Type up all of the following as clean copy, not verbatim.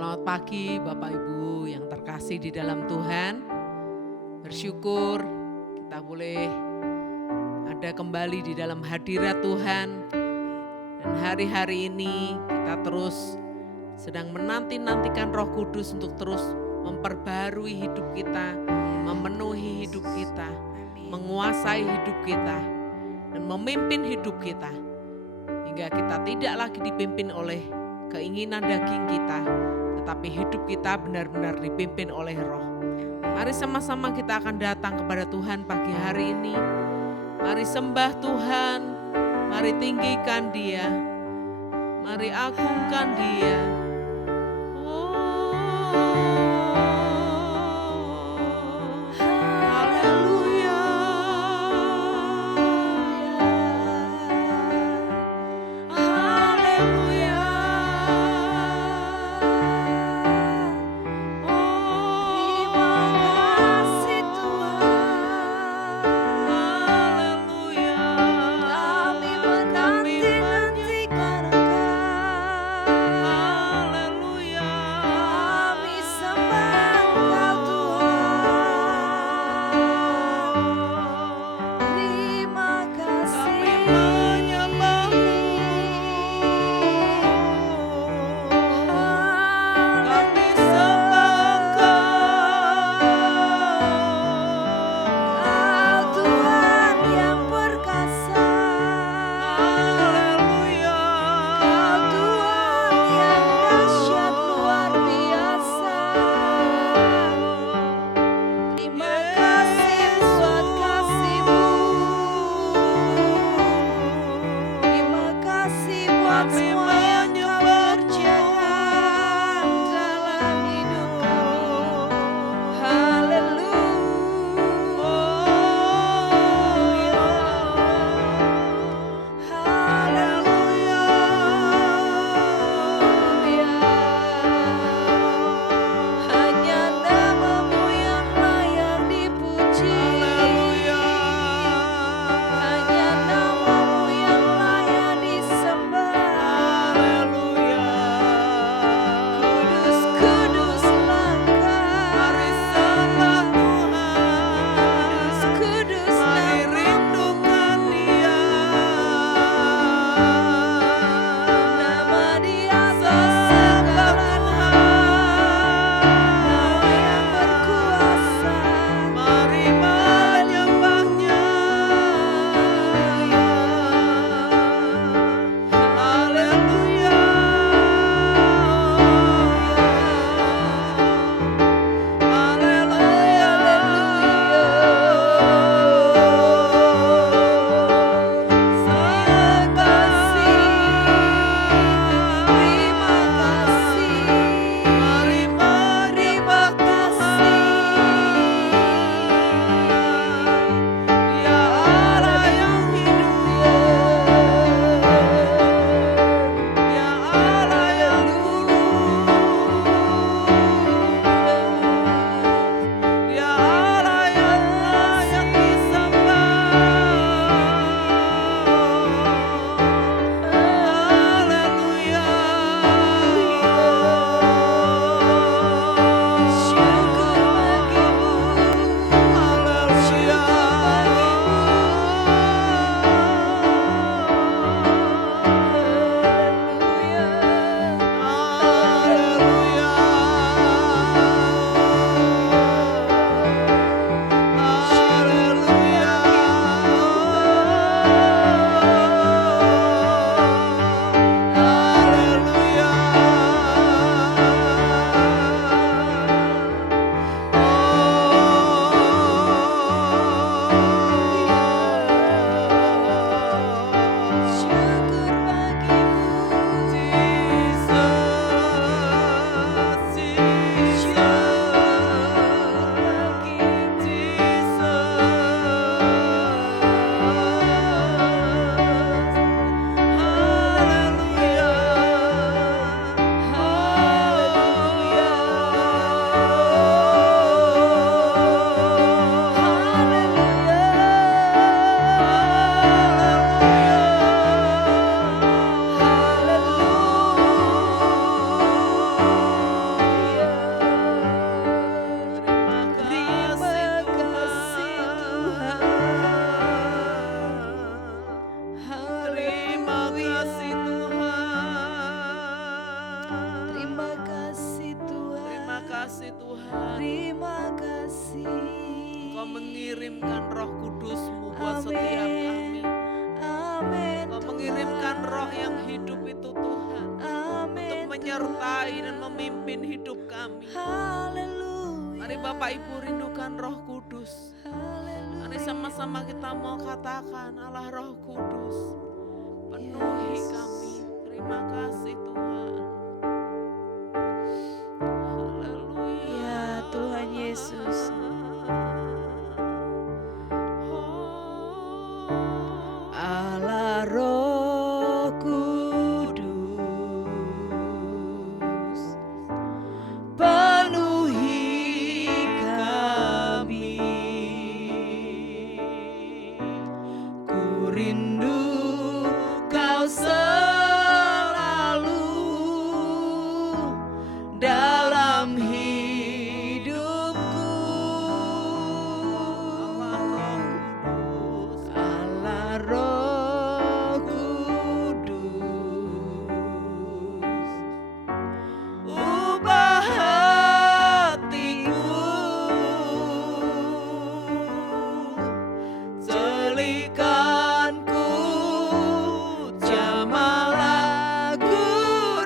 Selamat pagi Bapak Ibu yang terkasih di dalam Tuhan. Bersyukur kita boleh ada kembali di dalam hadirat Tuhan. Dan hari-hari ini kita terus sedang menanti-nantikan Roh Kudus untuk terus memperbarui hidup kita, memenuhi hidup kita, menguasai hidup kita, dan memimpin hidup kita. Hingga kita tidak lagi dipimpin oleh keinginan daging kita, tetapi hidup kita benar-benar dipimpin oleh Roh. Mari sama-sama kita akan datang kepada Tuhan pagi hari ini. Mari sembah Tuhan, mari tinggikan Dia, mari agungkan Dia. mengirimkan Roh Kudus-Mu buat setiap kami. Engkau mengirimkan Roh yang hidup itu Tuhan, untuk menyertai dan memimpin hidup kami. Mari Bapak Ibu rindukan Roh Kudus. Mari sama-sama kita mau katakan, Allah Roh Kudus, penuhi kami. Terima kasih Tuhan. Haleluya. Ya Tuhan Yesus. Allah Roh Kudus, penuhi kami. Ku rindu Kau selalu dalam hidupku. Allah Roh Kudus, ubah hatiku, celikanku, jamalah ku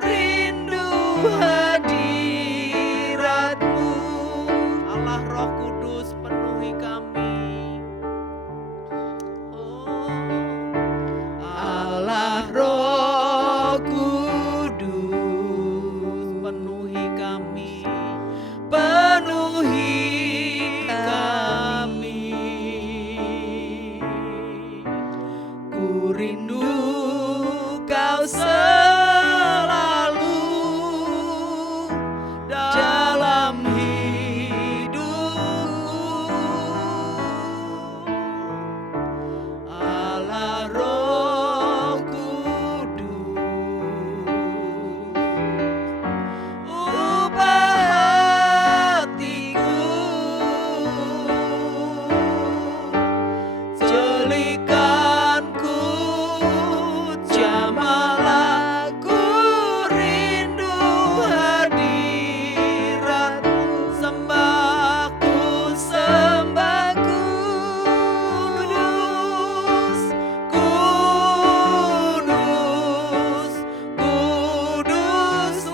rindu hadirat-Mu. Allah Roh Kudus penuhi kami. Oh, Allah Roh Kudus, penuhi kami. penuhi kami. Ku rindu Kau selalu dalam hidupku. Allah Roh Kudus, ubah hatiku, celikanku, jamalah ku rindu hadirat-Mu. Sembahku, sembahku, kudus, kudus, kuduslah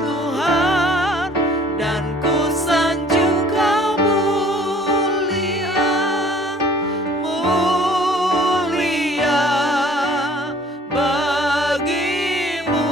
Tuhan, dan ku sanjung Kau mulia, mulia bagimu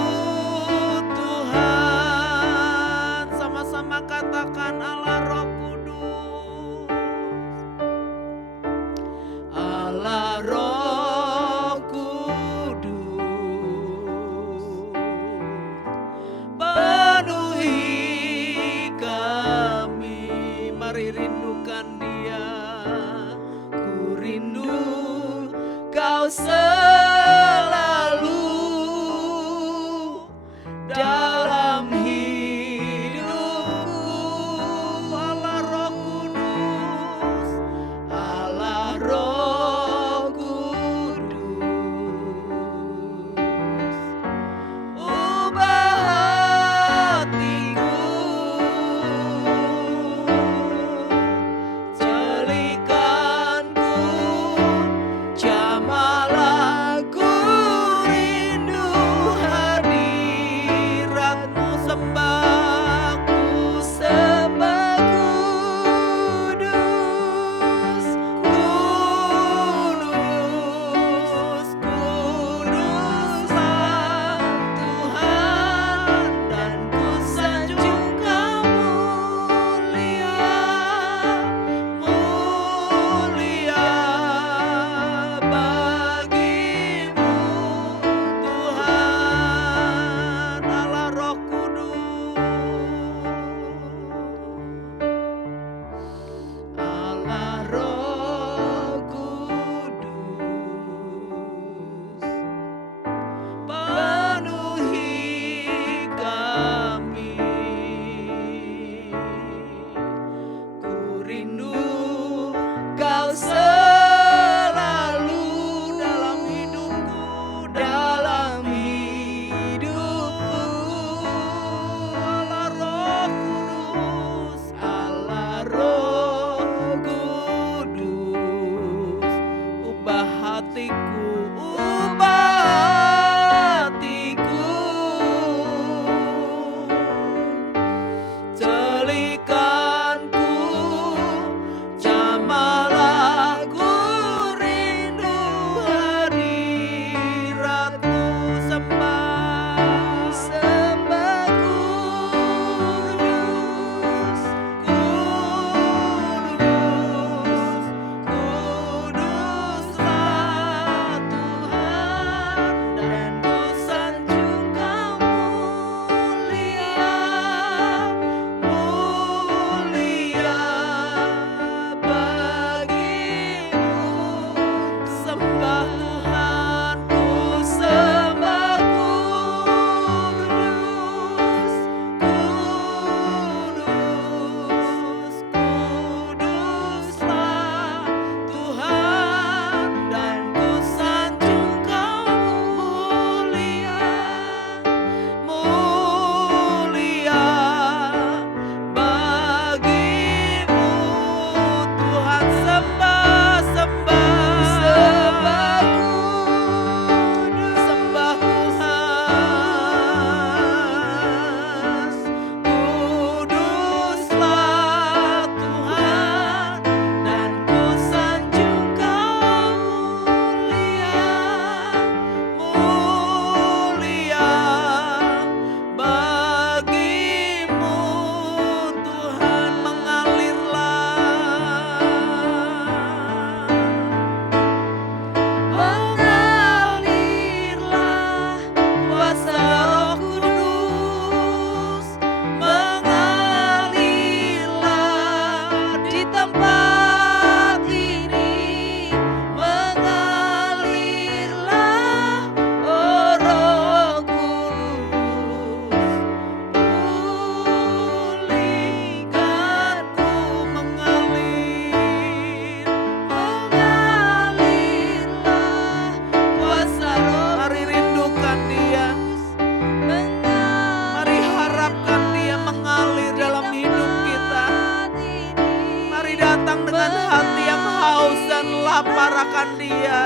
serahkan dia.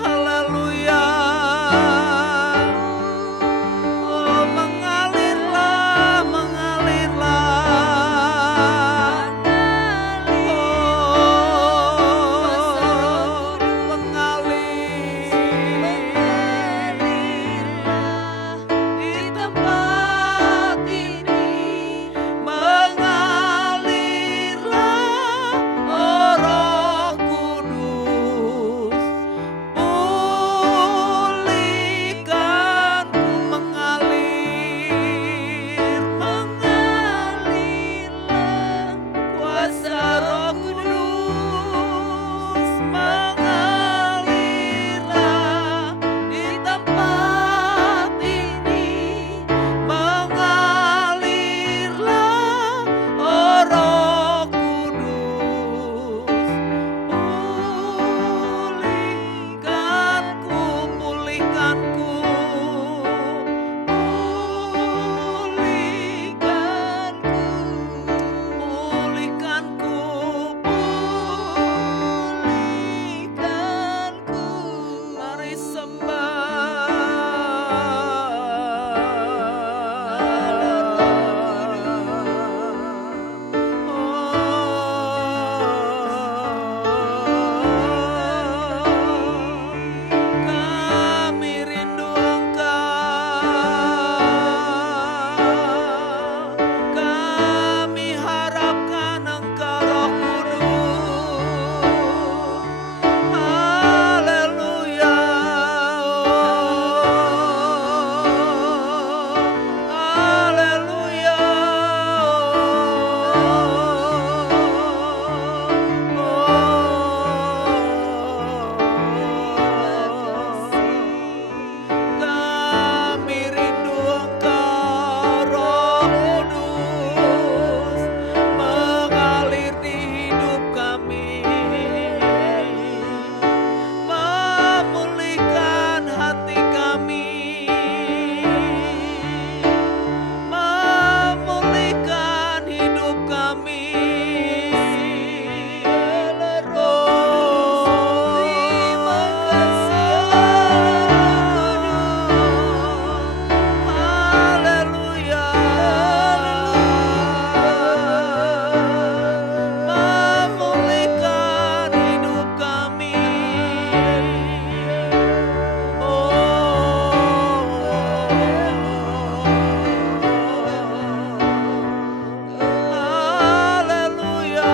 Haleluya. Oh, mengalirlah, mengalirlah. Oh, mengalir di tempat ini. Mengalirlah, oh Roh Kudus. Pulihkanku, mengalir, mengalirlah kuasa Roh Kudus. Mengalirlah di tempat ini. Mengalirlah, oh Roh Kudus. Pulihkanku, pulihkanku, pulihkanku, pulihkanku. Mari kami rindu Engkau, kami harapkan Engkau Roh Kudus. Haleluya. Haleluya. Kami rindu Engkau Roh Kudus, mengalir di hidup kami, memulihkan hati kami, memulihkan hidup kami. Oh, terima kasih haleluya. Memulihkan hidup kami. Haleluya.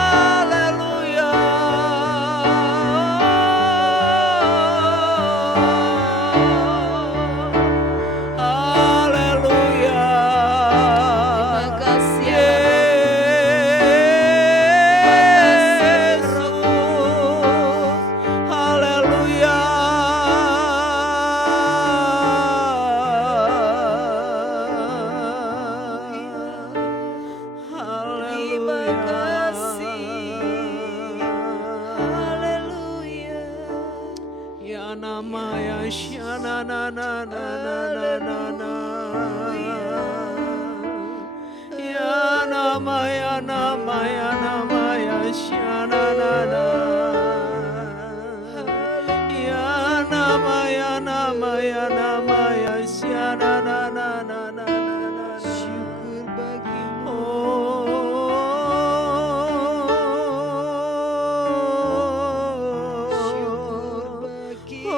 Haleluya. Haleluya. Terima kasih, ya Yesus. Haleluya. Terima kasih. Haleluya. Ya nama ya syana na na na na na na na. Ya nama ya nama ya nama ya syana na na. Ya nama ya nama ya nama ya syana na na na na na. Syukur bagimu. Syukur bagimu.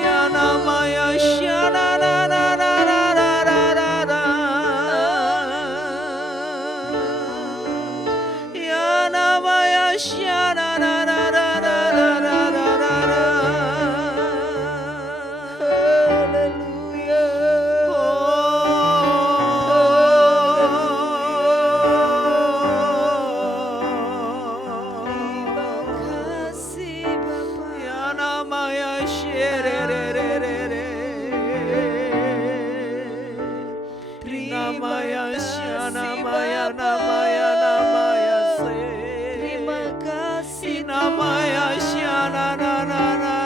Ya nama ya syana na na na na na na na na. Ya nama ya syana na na na na na na na na na. Haleluya. Terima kasih Bapa. Ya nama ya syererererere. Nama ya syana maya nama ya se. Terima kasih Nama ya syana na na na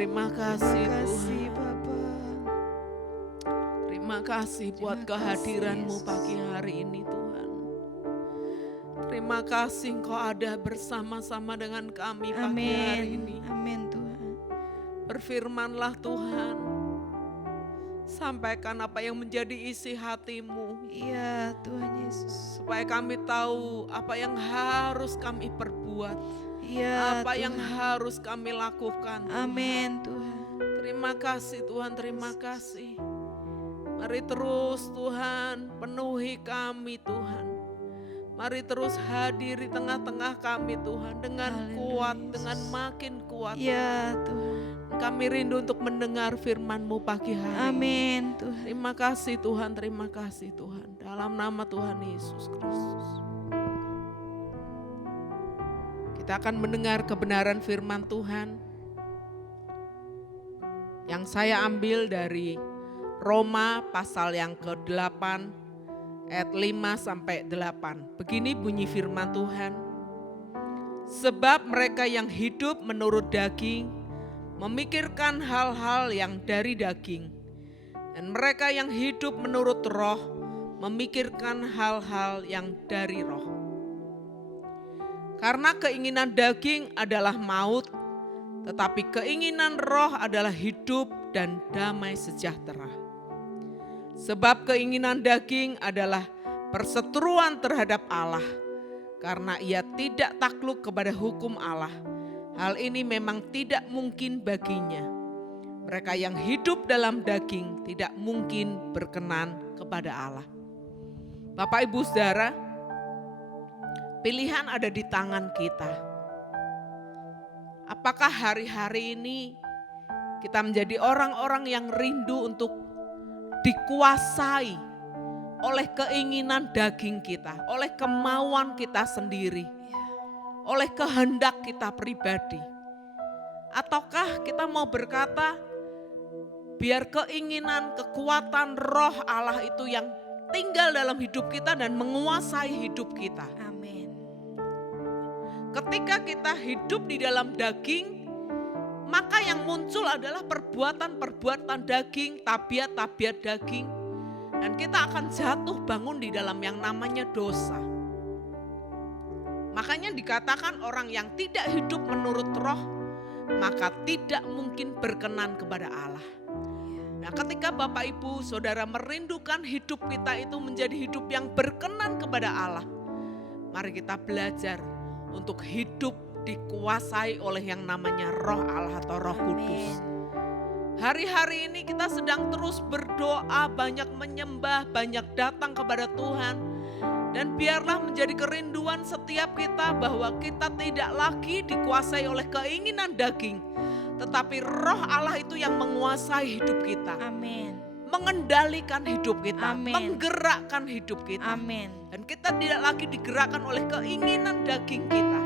Terima kasih Terima kasih Tuhan. Bapa. Terima kasih buat Terima kasih, kehadiran-Mu Yesus. pagi hari ini Tuhan. Terima kasih Engkau ada bersama-sama dengan kami pagi hari ini. Amin Tuhan. Berfirmanlah Tuhan. Sampaikan apa yang menjadi isi hati-Mu. Iya Tuhan Yesus. Supaya kami tahu apa yang harus kami perbuat. Iya Apa yang Tuhan. harus kami lakukan. Amin Tuhan. Terima kasih Tuhan, terima kasih. Mari terus Tuhan penuhi kami Tuhan. Mari terus hadir di tengah-tengah kami Tuhan. Dengan Haleluya, kuat, Yesus. dengan makin kuat. Iya Tuhan. Kami rindu untuk mendengar firman-Mu pagi hari ini. Amin Tuhan. Terima kasih Tuhan, terima kasih Tuhan. Dalam nama Tuhan Yesus Kristus. Kita akan mendengar kebenaran firman Tuhan. Yang saya ambil dari Roma pasal yang ke-8 ayat 5 sampai 8. Begini bunyi firman Tuhan. Sebab mereka yang hidup menurut daging memikirkan hal-hal yang dari daging. Dan mereka yang hidup menurut roh memikirkan hal-hal yang dari roh. Karena keinginan daging adalah maut, tetapi keinginan roh adalah hidup dan damai sejahtera. Sebab keinginan daging adalah perseteruan terhadap Allah, karena ia tidak takluk kepada hukum Allah. Hal ini memang tidak mungkin baginya. Mereka yang hidup dalam daging tidak mungkin berkenan kepada Allah. Bapak Ibu Saudara, pilihan ada di tangan kita. Apakah hari-hari ini kita menjadi orang-orang yang rindu untuk dikuasai oleh keinginan daging kita, oleh kemauan kita sendiri, oleh kehendak kita pribadi? Ataukah kita mau berkata, biar keinginan, kekuatan roh Allah itu yang tinggal dalam hidup kita dan menguasai hidup kita? Amin. Ketika kita hidup di dalam daging, maka yang muncul adalah perbuatan-perbuatan daging, tabiat-tabiat daging. Dan kita akan jatuh bangun di dalam yang namanya dosa. Makanya dikatakan orang yang tidak hidup menurut roh, maka tidak mungkin berkenan kepada Allah. Nah, ketika Bapak Ibu Saudara merindukan hidup kita itu menjadi hidup yang berkenan kepada Allah, mari kita belajar untuk hidup dikuasai oleh yang namanya roh Allah atau roh kudus. Hari-hari ini kita sedang terus berdoa, banyak menyembah, banyak datang kepada Tuhan. Dan biarlah menjadi kerinduan setiap kita bahwa kita tidak lagi dikuasai oleh keinginan daging, tetapi roh Allah itu yang menguasai hidup kita. Amin. Mengendalikan hidup kita, Amin. menggerakkan hidup kita. Amin. Dan kita tidak lagi digerakkan oleh keinginan daging kita,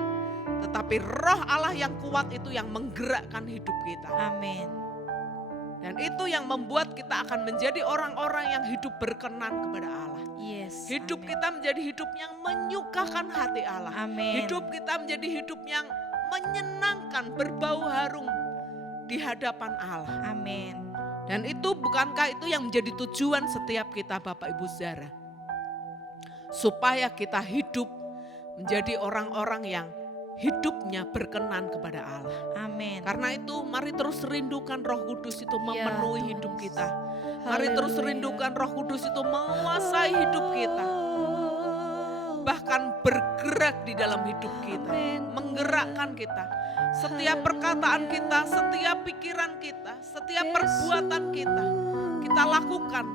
tetapi roh Allah yang kuat itu yang menggerakkan hidup kita. Amin. Dan itu yang membuat kita akan menjadi orang-orang yang hidup berkenan kepada Allah. Yes. Hidup amin. kita menjadi hidup yang menyukakan hati Allah. Amin. Hidup kita menjadi hidup yang menyenangkan, berbau harum di hadapan Allah. Amin. Dan itu bukankah itu yang menjadi tujuan setiap kita Bapak Ibu Saudara? Supaya kita hidup menjadi orang-orang yang hidupnya berkenan kepada Allah. Amin. Karena itu mari terus rindukan Roh Kudus itu memenuhi Tuhan hidup Yesus. kita. Mari terus Haleluya. rindukan Roh Kudus itu menguasai hidup kita. Bahkan bergerak di dalam hidup kita. Amin. Menggerakkan kita. Setiap perkataan kita, setiap pikiran kita, setiap perbuatan kita. Kita lakukan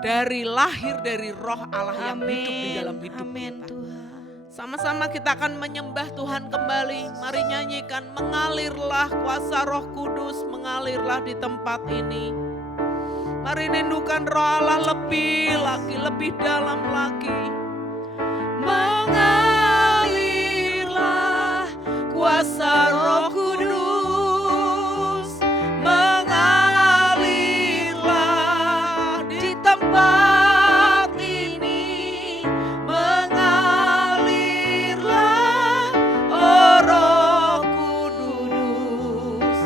dari lahir dari roh Allah yang hidup di dalam hidup Amin, kita. Tuhan. Sama-sama kita akan menyembah Tuhan kembali. Mari nyanyikan, mengalirlah kuasa Roh Kudus, mengalirlah di tempat ini. Mari rindukan roh Allah lebih lagi, lebih dalam lagi. Mengalirlah kuasa Roh Kudus, mengalirlah di tempat ini. Mengalirlah, oh Roh Kudus,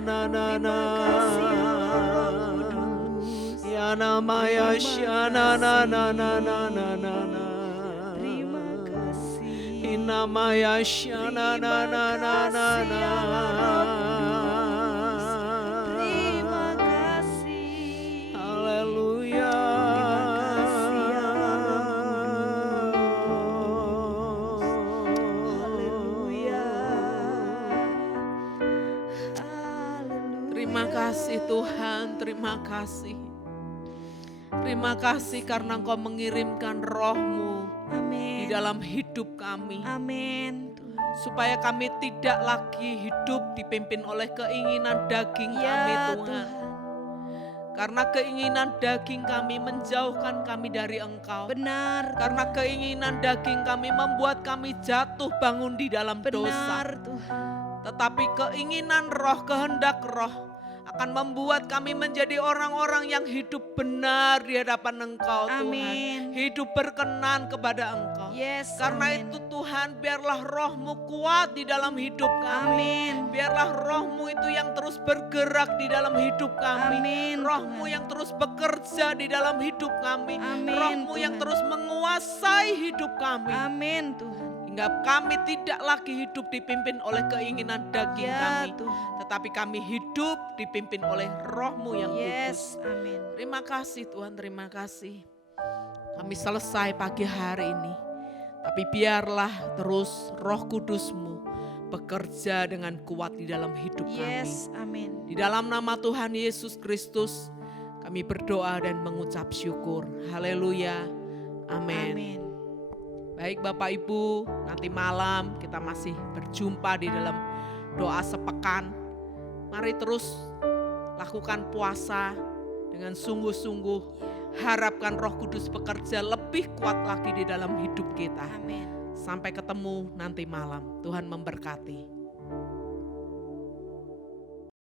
na na na. Terima kasih Allah Roh Kudus. Ya nama ya shana na na na na na na na. Terima kasih. Inama ya shana na na na na na. Terima kasih. Haleluya. Haleluya. Haleluya. Terima kasih Tuhan, terima kasih. Terima kasih karena Engkau mengirimkan Roh-Mu di Amin. dalam hidup kami. Amin. Tuhan. Supaya kami tidak lagi hidup dipimpin oleh keinginan daging kami Ya Tuhan. Tuhan. Karena keinginan daging kami menjauhkan kami dari Engkau. Benar. Karena keinginan daging kami membuat kami jatuh bangun di dalam dosa. Benar Tuhan. Tetapi keinginan Roh, kehendak Roh akan membuat kami menjadi orang-orang yang hidup benar di hadapan Engkau Tuhan. Amin. Hidup berkenan kepada Engkau. Yes. Karena amin. itu Tuhan, biarlah Roh-Mu kuat di dalam hidup kami. Amin. Biarlah Roh-Mu itu yang terus bergerak di dalam hidup kami. Amin, Roh-Mu Tuhan. yang terus bekerja di dalam hidup kami. Amin, Roh-Mu yang Tuhan. terus menguasai hidup kami. Amin Tuhan. Hingga kami tidak lagi hidup dipimpin oleh keinginan daging Ya kami. Tuhan. Tetapi kami hidup dipimpin oleh Roh-Mu yang kudus. Yes. Amin. Terima kasih Tuhan, terima kasih. Kami selesai pagi hari ini. Tapi biarlah terus Roh Kudus-Mu bekerja dengan kuat di dalam hidup Yes. kami. Amin. Di dalam nama Tuhan Yesus Kristus kami berdoa dan mengucap syukur. Haleluya. Amin. Amin. Baik Bapak Ibu, nanti malam kita masih berjumpa di dalam doa sepekan. Mari terus lakukan puasa dengan sungguh-sungguh. Harapkan Roh Kudus bekerja lebih kuat lagi di dalam hidup kita. Amin. Sampai ketemu nanti malam. Tuhan memberkati.